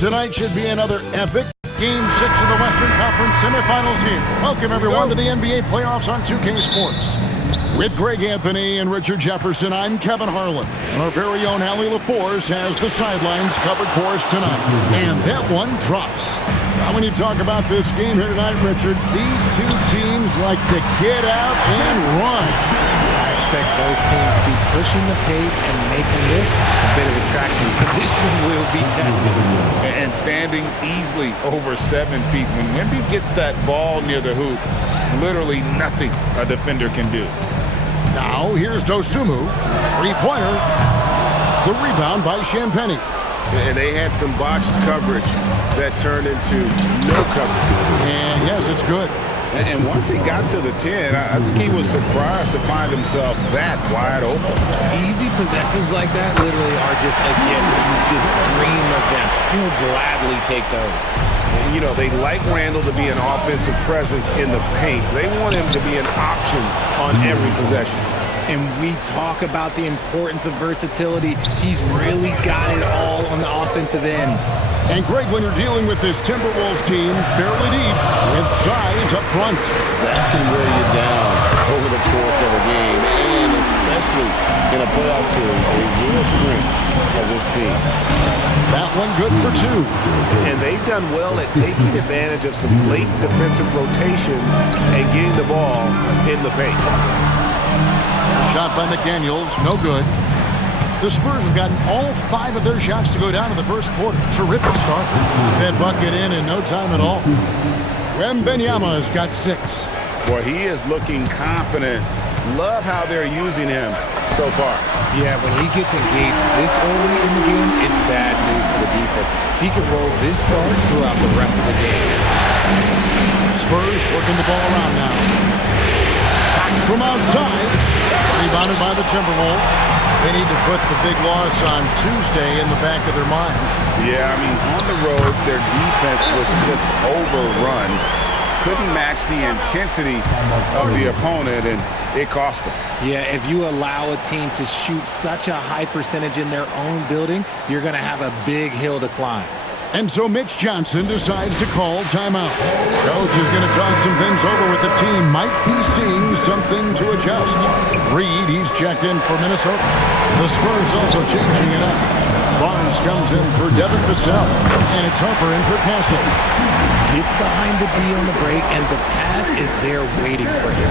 Tonight should be another epic Game 6 of the Western Conference semifinals here. Welcome, everyone, to the NBA playoffs on 2K Sports. With Greg Anthony and Richard Jefferson, I'm Kevin Harlan. And our very own Allie LaForce has the sidelines covered for us tonight. And that one drops. Now, when you talk about this game here tonight, Richard, these two teams like to get out and run. I expect both teams to be pushing the pace and making this a bit of a track meet. Conditioning will be tested. And standing easily over 7 feet. When Wemby gets that ball near the hoop, literally nothing a defender can do. Now, here's Dosumu. Three-pointer. The rebound by Champagnie. And they had some botched coverage that turned into no coverage. And yes, it's good. And once he got to the 10, I think he was surprised to find himself that wide open. Easy possessions like that literally are just a gift. You just dream of them. He'll gladly take those. You know, they like Randall to be an offensive presence in the paint. They want him to be an option on every possession. And we talk about the importance of versatility. He's really got it all on the offensive end. And Greg, when you're dealing with this Timberwolves team, fairly deep, with size up front. That can wear you down over the course of a game, and especially in a playoff series, a real strength of this team. That one good for two. And they've done well at taking advantage of some late defensive rotations and getting the ball in the paint. Shot by McDaniels, no good. The Spurs have gotten all 5 of their shots to go down in the first quarter. Terrific start. That bucket in no time at all. Wembanyama's got 6. Boy, he is looking confident. Love how they're using him so far. Yeah, when he gets engaged this early in the game, it's bad news for the defense. He can roll this start throughout the rest of the game. Spurs working the ball around now. From outside. Rebounded by the Timberwolves. They need to put the big loss on Tuesday in the back of their mind. Yeah, I mean, on the road, their defense was just overrun. Couldn't match the intensity of the opponent, and it cost them. Yeah, if you allow a team to shoot such a high percentage in their own building, you're going to have a big hill to climb. And so Mitch Johnson decides to call timeout. Coach is going to talk some things over with the team. Might be seeing something to adjust. Reed, he's checked in for Minnesota. The Spurs also changing it up. Barnes comes in for Devin Vassell. And it's Harper in for Castle. Gets behind the D on the break, and the pass is there waiting for him.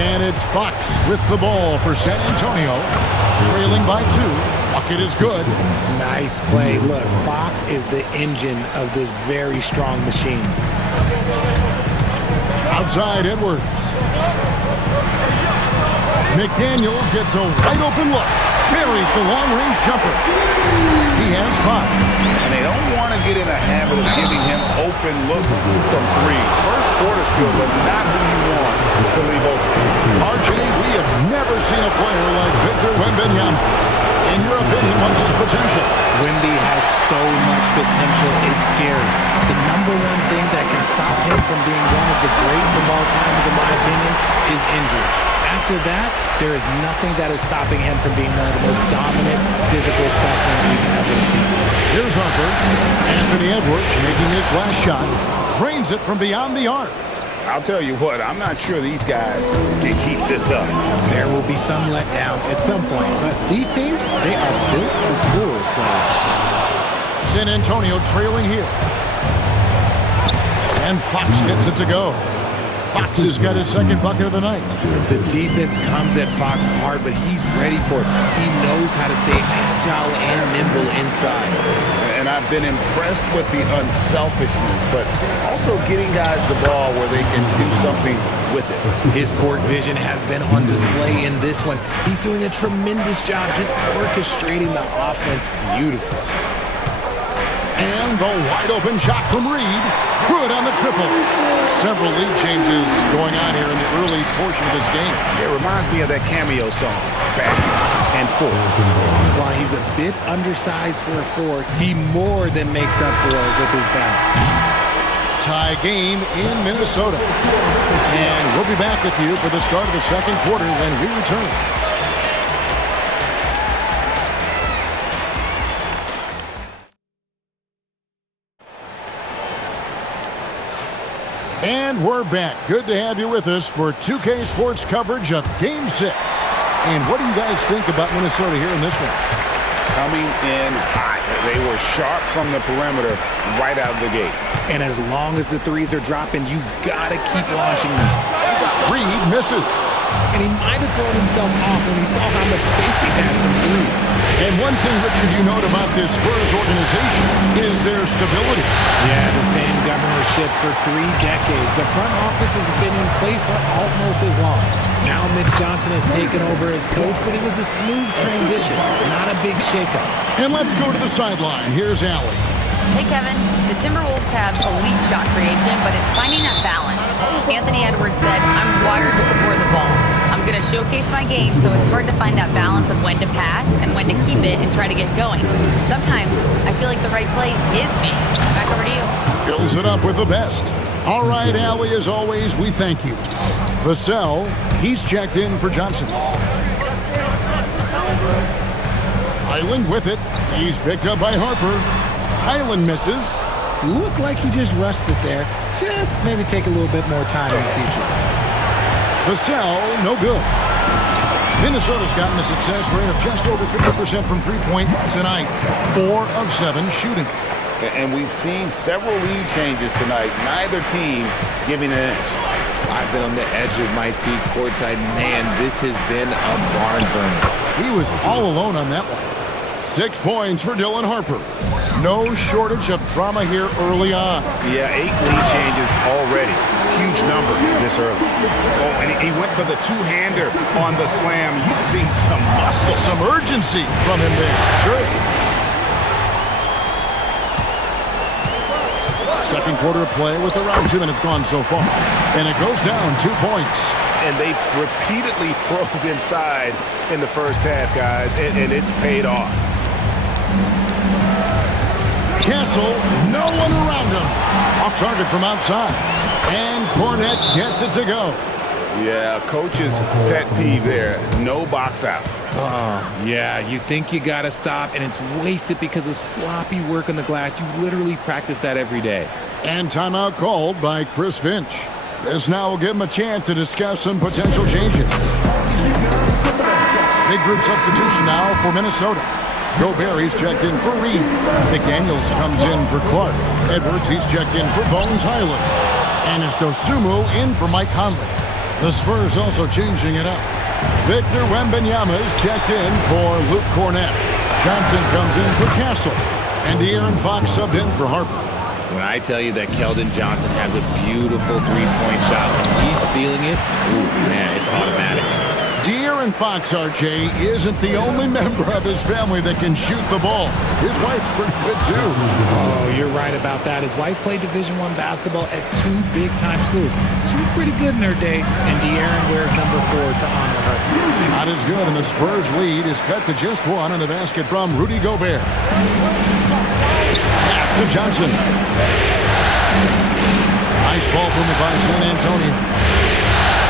And it's Fox with the ball for San Antonio. Trailing by 2. Bucket is good. Nice play. Look, Fox is the engine of this very strong machine. Outside Edwards. McDaniels gets a wide open look. Buries the long-range jumper. He has 5. And they don't want to get in a habit of giving him open looks from 3. First quarter's field, but not who you want to leave open. RJ, we have never seen a player like Victor Wembanyama. In your opinion, what's his potential? Wemby has so much potential, it's scary. The number one thing that can stop him from being one of the greats of all times, in my opinion, is injury. After that, there is nothing that is stopping him from being one of the most dominant physical specimens we've ever seen. Here's Harper. Anthony Edwards making his last shot. Drains it from beyond the arc. I'll tell you what, I'm not sure these guys can keep this up. There will be some letdown at some point, but these teams, they are built to score. So San Antonio trailing here. And Fox gets it to go. Fox has got his second bucket of the night. The defense comes at Fox hard, but he's ready for it. He knows how to stay agile and nimble inside. And I've been impressed with the unselfishness, but also getting guys the ball where they can do something with it. His court vision has been on display in this one. He's doing a tremendous job just orchestrating the offense beautifully. And the wide open shot from Reed. Good on the triple. Several lead changes going on here in the early portion of this game. It reminds me of that cameo song, Back and Forth. While he's a bit undersized for a 4, he more than makes up for it with his bounce. Tie game in Minnesota. And we'll be back with you for the start of the second quarter when we return. And we're back. Good to have you with us for 2K Sports coverage of Game 6. And what do you guys think about Minnesota here in this one? Coming in hot. They were sharp from the perimeter right out of the gate. And as long as the threes are dropping, you've got to keep launching them. Reed misses. And he might have thrown himself off when he saw how much space he had from three. And one thing, Richard, you note about this Spurs organization is their stability. Yeah, the same governorship for 3 decades. The front office has been in place for almost as long. Now Mitch Johnson has taken over as coach, but it was a smooth transition, not a big shakeup. And let's go to the sideline. Here's Allie. Hey, Kevin. The Timberwolves have elite shot creation, but it's finding that balance. Anthony Edwards said, I'm wired to score the ball. I'm going to showcase my game, so it's hard to find that balance of when to pass and when to keep it and try to get going. Sometimes I feel like the right play is me. Back over to you. Fills it up with the best. All right, Allie, as always, we thank you. Vassell, he's checked in for Johnson. Island with it. He's picked up by Harper. Island misses. Looked like he just rushed it there. Just maybe take a little bit more time in the future. Vassell, no good. Minnesota's gotten a success rate of just over 50% from three-point tonight. 4 of 7 shooting. And we've seen several lead changes tonight. Neither team giving an inch. I've been on the edge of my seat courtside. Man, this has been a barn burner. He was all alone on that one. 6 points for Dylan Harper. No shortage of drama here early on. Yeah, 8 lead changes already. Huge number this early. Oh, and he went for the two-hander on the slam, using some muscle. Some urgency from him there. Sure. Second quarter of play with around 2 minutes gone so far. And it goes down 2 points. And they've repeatedly probed inside in the first half, guys, and it's paid off. Castle, no one around him. Off target from outside. And Cornette gets it to go. Yeah, coach's pet peeve there. No box out. Yeah, you think you got to stop, and it's wasted because of sloppy work on the glass. You literally practice that every day. And timeout called by Chris Finch. This now will give him a chance to discuss some potential changes. Big group substitution now for Minnesota. Gobert, he's checked in for Reed. McDaniels comes in for Clark. Edwards, he's checked in for Bones Highland. And it's Dosunmu in for Mike Conley. The Spurs also changing it up. Victor Wembanyama is checked in for Luke Cornette. Johnson comes in for Castle. And De'Aaron Fox subbed in for Harper. When I tell you that Keldon Johnson has a beautiful three-point shot, when he's feeling it, ooh, man, it's automatic. De'Aaron Fox, RJ, isn't the only member of his family that can shoot the ball. His wife's pretty good, too. Oh, you're right about that. His wife played Division I basketball at 2 big-time schools. She was pretty good in her day, and De'Aaron wears number 4 to honor her. Shot is good, and the Spurs lead is cut to just 1 on the basket from Rudy Gobert. Pass to Johnson. Nice ball movement by San Antonio.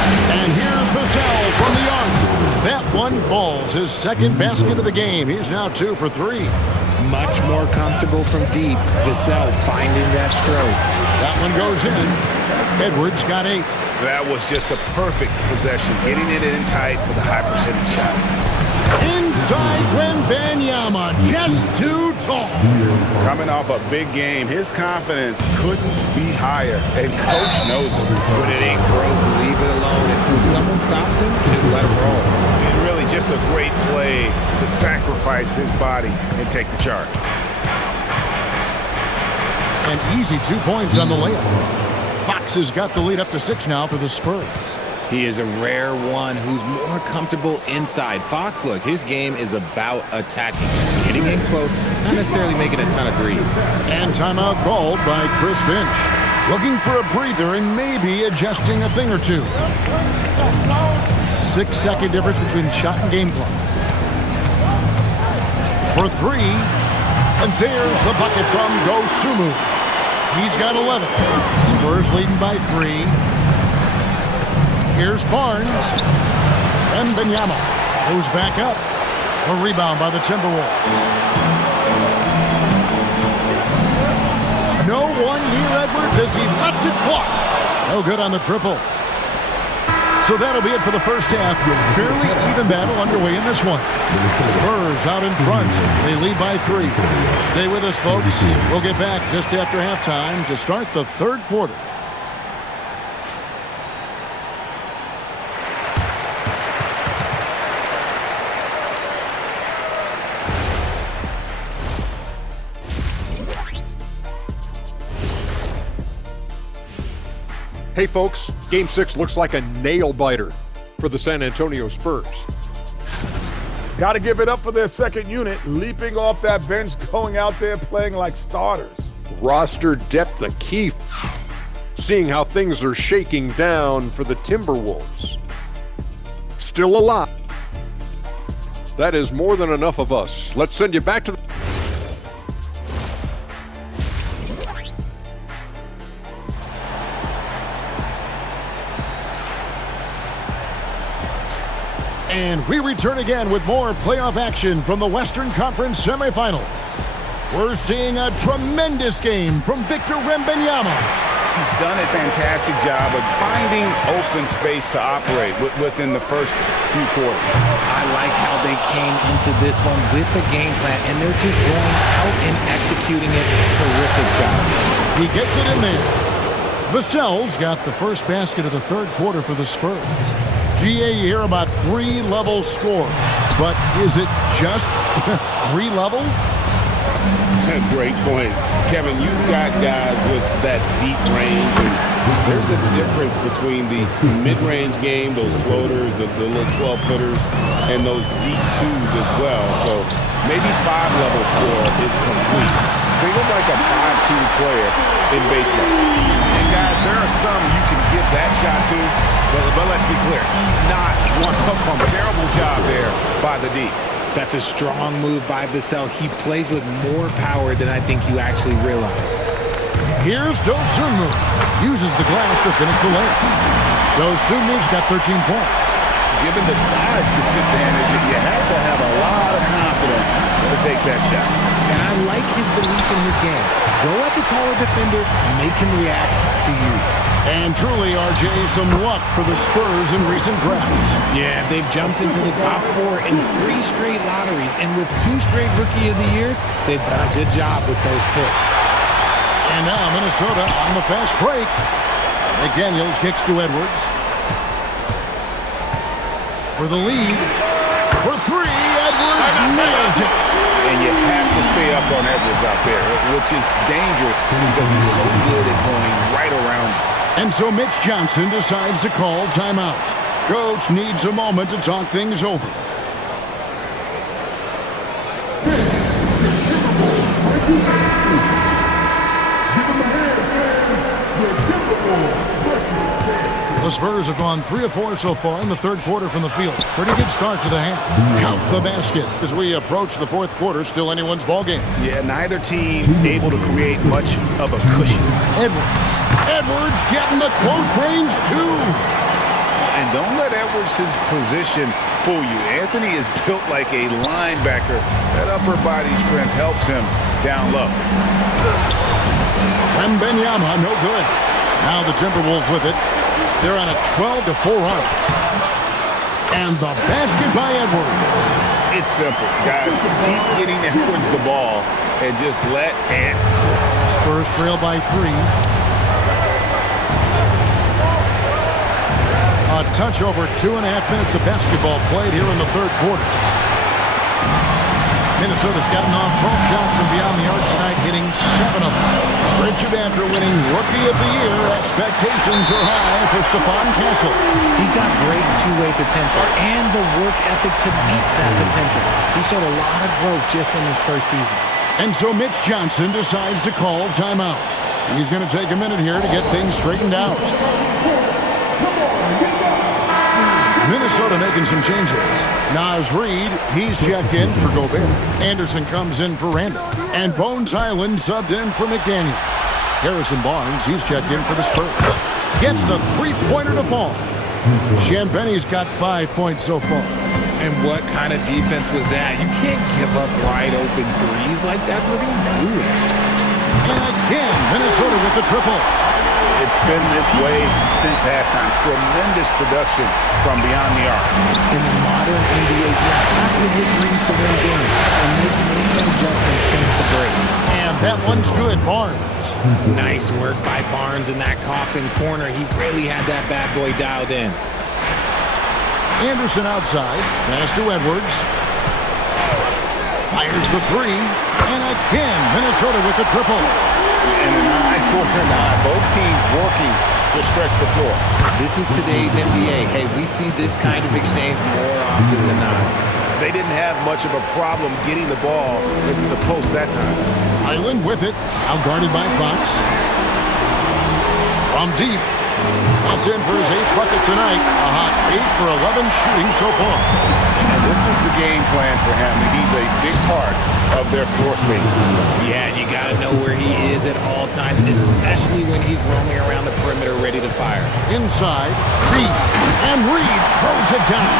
And here's Vassell from the arc. That one falls, his second basket of the game. He's now 2 for 3. Much more comfortable from deep. Vassell finding that stroke. That one goes in. Edwards got 8. That was just a perfect possession, getting it in tight for the high percentage shot. Inside Wembanyama, just too tall. Coming off a big game, his confidence couldn't be higher, and coach knows it. When it ain't broke, leave it alone. Until someone stops him, just let him roll. And really just a great play to sacrifice his body and take the charge. An easy 2 points on the layup. Fox has got the lead up to 6 now for the Spurs. He is a rare one who's more comfortable inside. Fox, look, his game is about attacking, getting in close, not necessarily making a ton of threes. And timeout called by Chris Finch. Looking for a breather and maybe adjusting a thing or two. 6-second difference between the shot and game clock. For 3, and there's the bucket from Dosunmu. He's got 11. Spurs leading by 3. Here's Barnes. Wembanyama goes back up. A rebound by the Timberwolves. No one near Edwards as he lets it fly. No good on the triple. So that'll be it for the first half. Fairly even battle underway in this one. Spurs out in front. They lead by 3. Stay with us, folks. We'll get back just after halftime to start the third quarter. Hey folks, Game 6 looks like a nail-biter for the San Antonio Spurs. Got to give it up for their second unit, leaping off that bench, going out there playing like starters. Roster depth the key. Seeing how things are shaking down for the Timberwolves. Still alive. That is more than enough of us. Let's send you back to the... And we return again with more playoff action from the Western Conference semifinals. We're seeing a tremendous game from Victor Wembanyama. He's done a fantastic job of finding open space to operate within the first few quarters. I like how they came into this one with a game plan, and they're just going out and executing it. Terrific job. He gets it in there. Vassell's got the first basket of the third quarter for the Spurs. GA, you hear about 3-level score, but is it just 3 levels? Great point. Kevin, you've got guys with that deep range, and there's a difference between the mid-range game, those floaters, the little 12-footers, and those deep twos as well. So maybe 5-level score is complete. They look like a 5-2 player in baseball. And guys, there are some you can give that shot to, but let's be clear, he's not one of them. Terrible job there by the D. That's a strong move by Vassell. He plays with more power than I think you actually realize. Here's Dosunmu. Uses the glass to finish the layup. Dosunmu's got 13 points. Given the size disadvantage, you have to have a lot of confidence to take that shot. And I like his belief in his game. Go at the taller defender, make him react to you. And truly, RJ, some luck for the Spurs in recent drafts. Yeah, they've jumped into the top 4 in 3 straight lotteries, and with 2 straight Rookie of the Years, they've done a good job with those picks. And now Minnesota on the fast break. McDaniels kicks to Edwards. For the lead. For 3, Edwards nails it. And you have to stay up on Edwards out there, which is dangerous because he's so good at going right around. And so Mitch Johnson decides to call timeout. Coach needs a moment to talk things over. The Spurs have gone 3 of 4 so far in the third quarter from the field. Pretty good start to the half. Count the basket as we approach the fourth quarter. Still anyone's ballgame. Yeah, neither team able to create much of a cushion. Edwards getting the close range too. And don't let Edwards' position fool you. Anthony is built like a linebacker. That upper body strength helps him down low. Wembanyama, no good. Now the Timberwolves with it. They're on a 12-4 run. And the basket by Edwards. It's simple, guys. Keep getting Edwards the ball and just let Ant. Spurs trail by 3. A touch over 2.5 minutes of basketball played here in the third quarter. Minnesota's gotten off 12 shots from beyond the arc tonight, hitting 7 of them. Richard, after winning Rookie of the Year, expectations are high for Stephon Castle. He's got great two-way potential and the work ethic to meet that potential. He showed a lot of growth just in his first season. And so Mitch Johnson decides to call timeout. He's going to take a minute here to get things straightened out. Minnesota making some changes. Naz Reid, he's checked in for Gobert. Anderson comes in for Randall. And Bones Island subbed in for McDaniel. Harrison Barnes, he's checked in for the Spurs. Gets the three-pointer to fall. Champagne's got 5 points so far. And what kind of defense was that? You can't give up wide open threes like that. What are you doing? And again, Minnesota with the triple. It's been this way since halftime. Tremendous production from beyond the arc. In the modern NBA, you have to hit threes to win games, and they've made that adjustment since the break. And that one's good, Barnes. Nice work by Barnes in that coffin corner. He really had that bad boy dialed in. Anderson outside. Pass to Edwards. Fires the three. And again, Minnesota with the triple. And an eye for an eye. Both teams working to stretch the floor. This is today's NBA. Hey, we see this kind of exchange more often than not. They didn't have much of a problem getting the ball into the post that time. Island with it. Now guarded by Fox. From deep. That's in for his 8th bucket tonight. A hot 8 for 11 shooting so far. And this is the game plan for him. He's a big part of their floor space. Yeah, and you got to know where he is at all times, especially when he's roaming around the perimeter ready to fire. Inside, Reed. And Reed throws it down.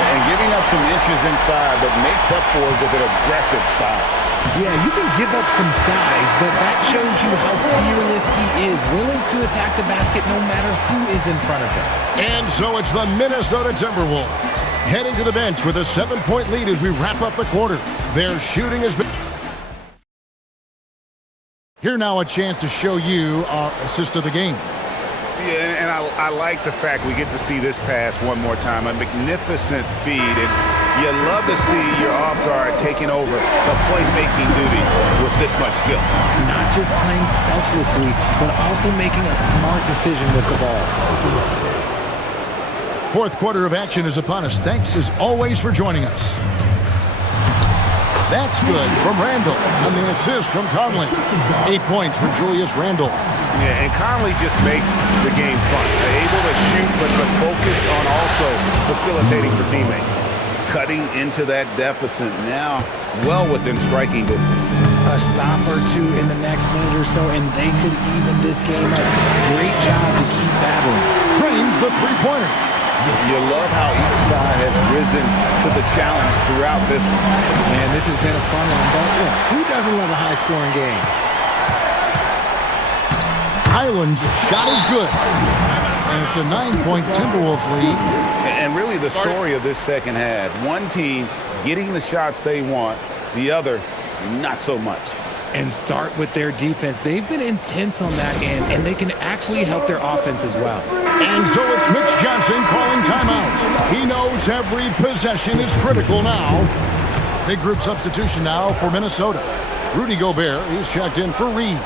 And giving up some inches inside, but makes up for it with an aggressive style. Yeah, you can give up some size, but that shows you how fearless he is, willing to attack the basket no matter who is in front of him. And so it's the Minnesota Timberwolves heading to the bench with a 7-point lead as we wrap up the quarter. Their shooting has been... Here now a chance to show you our assist of the game. Yeah, and I like the fact we get to see this pass one more time. A magnificent feed. And you love to see your off guard taking over the playmaking duties with this much skill. Not just playing selflessly, but also making a smart decision with the ball. Fourth quarter of action is upon us. Thanks as always for joining us. That's good from Randall on the assist from Conley. 8 points for Julius Randle. Yeah, and Conley just makes the game fun. They're able to shoot, but focused on also facilitating for teammates. Cutting into that deficit now, well within striking distance. A stop or two in the next minute or so, and they could even this game up. Great job to keep battling. Trains the three-pointer. You love how each side has risen to the challenge throughout this one. Man, this has been a fun one, but look, who doesn't love a high-scoring game? Highland's shot is good. And it's a 9-point Timberwolves lead. And really the story of this second half, one team getting the shots they want, the other not so much. And start with their defense. They've been intense on that end, and they can actually help their offense as well. And so it's Mitch Johnson calling timeout. He knows every possession is critical now. Big group substitution now for Minnesota. Rudy Gobert is checked in for Reed.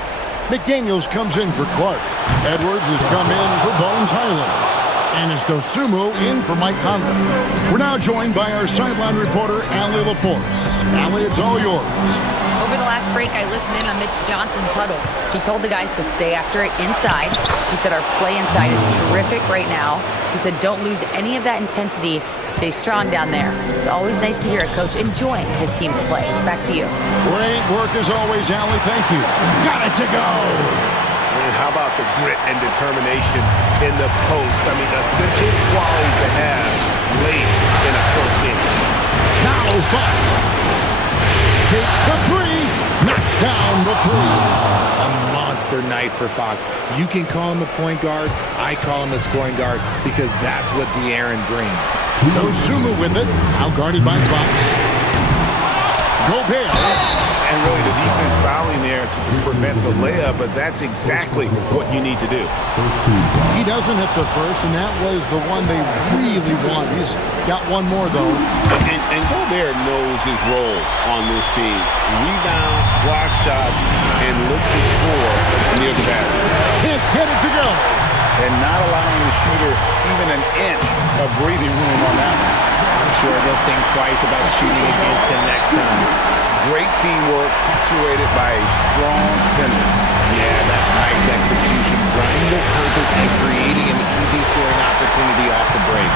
McDaniels comes in for Clark. Edwards has come in for Bones Highland. And it's Dosumu in for Mike Conley. We're now joined by our sideline reporter, Allie LaForce. Allie, it's all yours. Over the last break, I listened in on Mitch Johnson's huddle. He told the guys to stay after it inside. He said our play inside is terrific right now. He said don't lose any of that intensity. Stay strong down there. It's always nice to hear a coach enjoying his team's play. Back to you. Great work as always, Allie. Thank you. Got it to go. And how about the grit and determination in the post? I mean, essential qualities to have late in a close game. Now Fox takes the three, knocks down the three. A monster night for Fox. You can call him a point guard. I call him a scoring guard because that's what De'Aaron brings. Dosumu with it, now guarded by Fox. Gobert. And really the defense fouling there to prevent the layup, but that's exactly what you need to do. He doesn't hit the first, and that was the one they really want. He's got one more, though. And Gobert knows his role on this team. Rebound, block shots, and look to score near the basket. Can't get it to go. And not allowing the shooter even an inch of breathing room on that one. I'm sure they'll think twice about shooting against him next time. Great teamwork, punctuated by a strong finish. Yeah, that's nice execution. Running with purpose and creating an easy scoring opportunity off the break.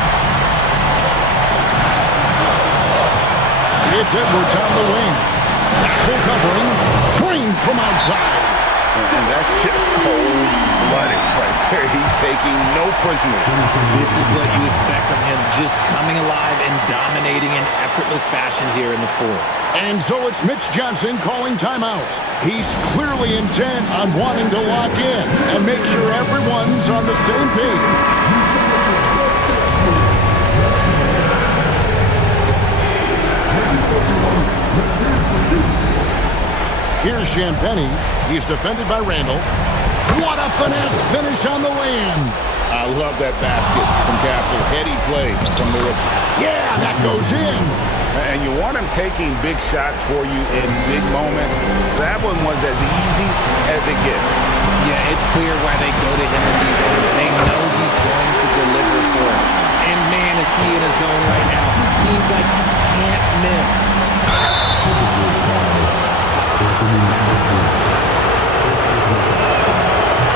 It's Edwards on the wing. Full covering. Trained from outside. And that's just cold-blooded right He's taking no prisoners. This is what you expect from him, just coming alive and dominating in effortless fashion here in the fourth. And so it's Mitch Johnson calling timeout. He's clearly intent on wanting to lock in and make sure everyone's on the same page. Here's Champagny. He's defended by Randall. What a finesse finish on the way-in. I love that basket from Castle. Heady play from the rookie. Yeah, that goes in. And you want him taking big shots for you in big moments. That one was as easy as it gets. Yeah, it's clear why they go to him in these moments. They know he's going to deliver for him. And man, is he in a zone right now. Seems like he can't miss.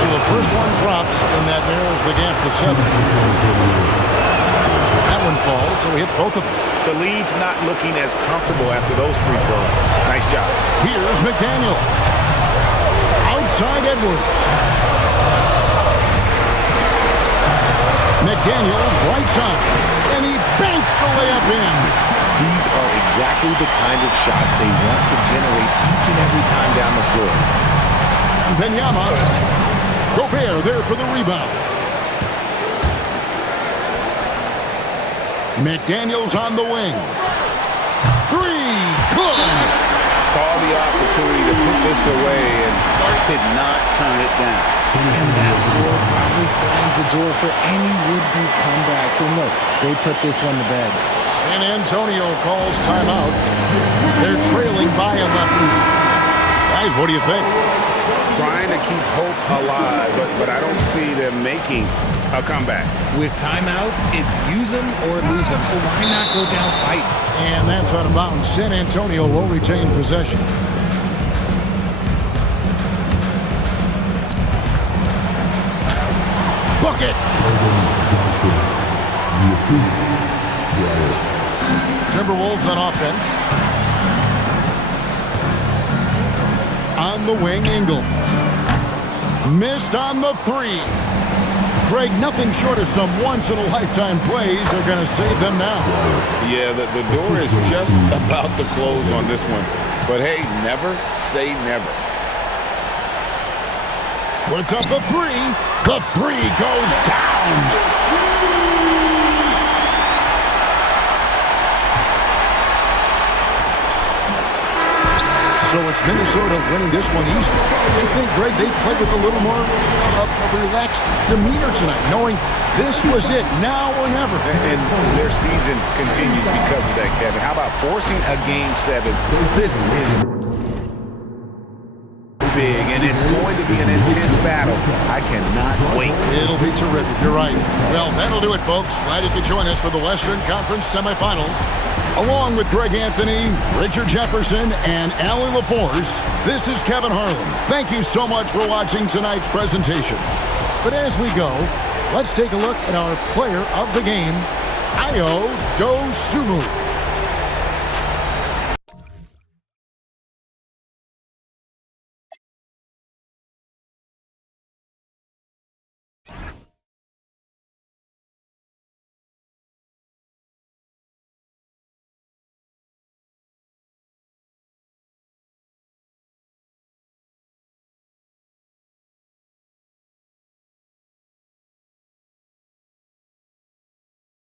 So the first one drops, and that narrows the gap to 7. That one falls, so he hits both of them. The lead's not looking as comfortable after those free throws. Nice job. Here's McDaniel. Outside Edwards. McDaniel's right side, and he banks the layup in. These are exactly the kind of shots they want to generate each and every time down the floor. Benyama. Gobert there for the rebound. McDaniel's on the wing. 3, good. Saw the opportunity to put this away and did not turn it down. And that score probably slams the door for any would-be comebacks. And look, they put this one to bed. San Antonio calls timeout. They're trailing by 11. Guys, what do you think? Trying to keep hope alive, but I don't see them making a comeback. With timeouts, it's use them or lose them. So why not go down fighting? And that's out of bounds. San Antonio will retain possession. Bucket! Timberwolves on offense. On the wing, Ingle. Missed on the 3. Greg, nothing short of some once-in-a-lifetime plays are going to save them now. Yeah, the door is just about to close on this one. But hey, never say never. Puts up the 3. The 3 goes down. So it's Minnesota winning this one easily. I think, Greg, they played with a little more relaxed demeanor tonight, knowing this was it, now or never. And their season continues because of that, Kevin. How about forcing a Game 7? This is big, and it's going to be an intense battle. I cannot wait. It'll be terrific. You're right. Well, that'll do it, folks. Glad you could join us for the Western Conference semifinals. Along with Greg Anthony, Richard Jefferson, and Allie LaForce, this is Kevin Harlan. Thank you so much for watching tonight's presentation. But as we go, let's take a look at our player of the game, Ayo Dosunmu.